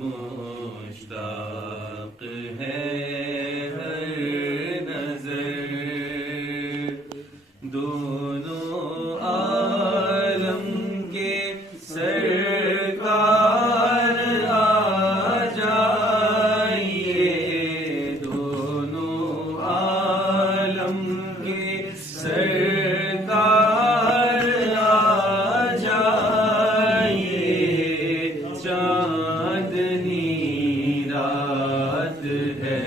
मुश्ताक है हर नजर। दोनों आलम के सरकार आ जाइए, दोनों आलम के सरकार आ जाइए। चांदनी रात है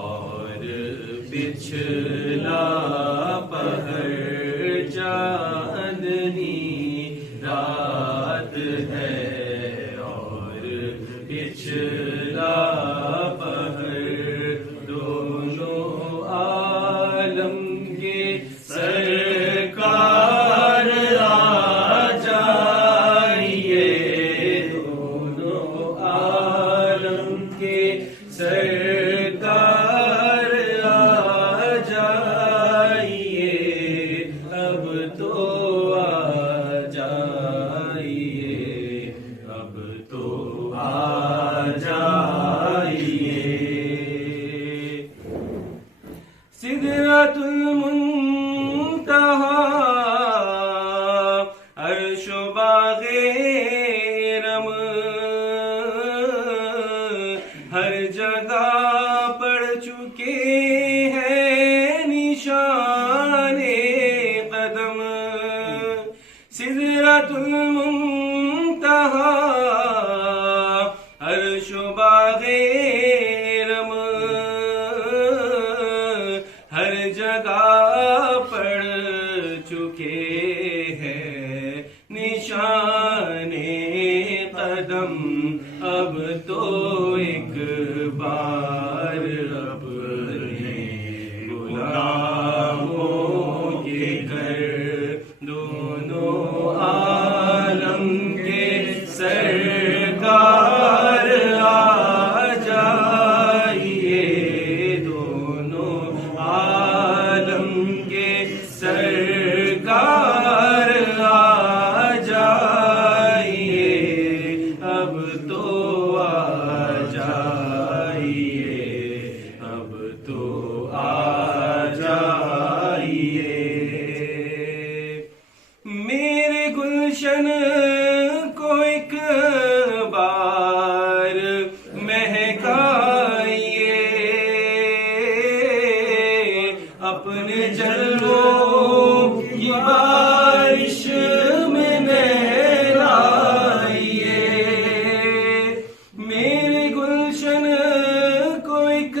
और पिछला पहर, चांदनी रात है और पिछला पहर। दोनों आलम के सरकार आ जाइए, दोनों आलम के सरकार आ जाइए। अब तो आ जाइए, अब तो आ जाइए। सिदरतुल मुंतहा अर्श बाग़े रम, हर जगह पड़ चुके हैं निशाने कदम। सिदरतुल मुंतहा अर्श बाग़े रम, हर जगह पड़ चुके हैं निशाने कदम। अब तो एक बार अपने गुलामों के घर, दोनों आलम के सरकार आ जाइए, दोनों आलम के सरकार आ जाइए। अब तो आ जाइए, अब तो आ जाइए। मेरे गुलशन को एक बार महकाइए, अपने जलवों की बारिश में नहलाइए। मेरे गुलशन को एक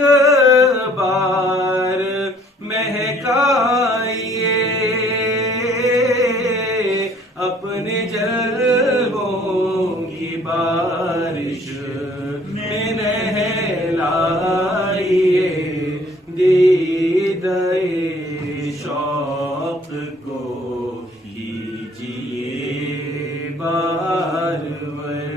बार महकाइए, अपने जलवों की बारिश में नहलाइए। दीदाए शौक को कीजिए बारवर,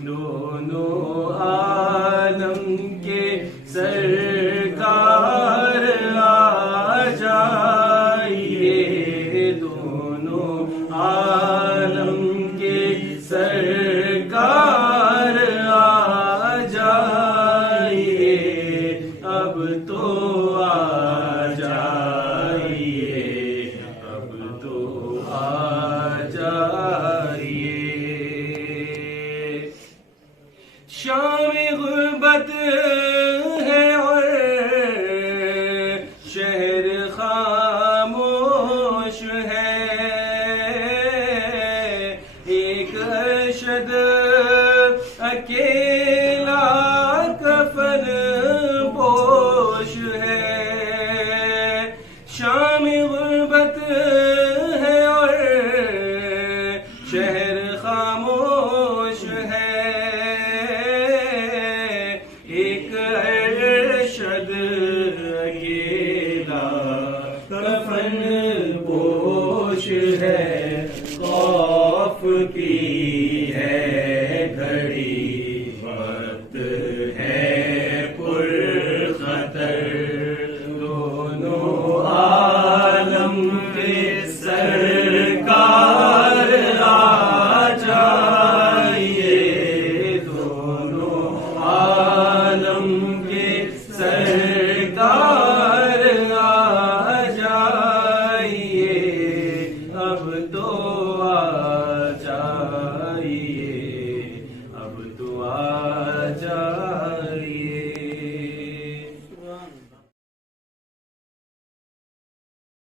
दोनों आलम के सरकार आ जाइए, दोनों आलम के सरकार आ जाइए। अब तो आ जाइए, अब तो आ जाइए। शाम-ए गुर्बत है और शहर खामोश है, एक अरशद अकेला कफन पोश है। शाम-ए गुर्बत है और शहर खामोश है, एक अरशद अकेला कफन पोश है। खौफ की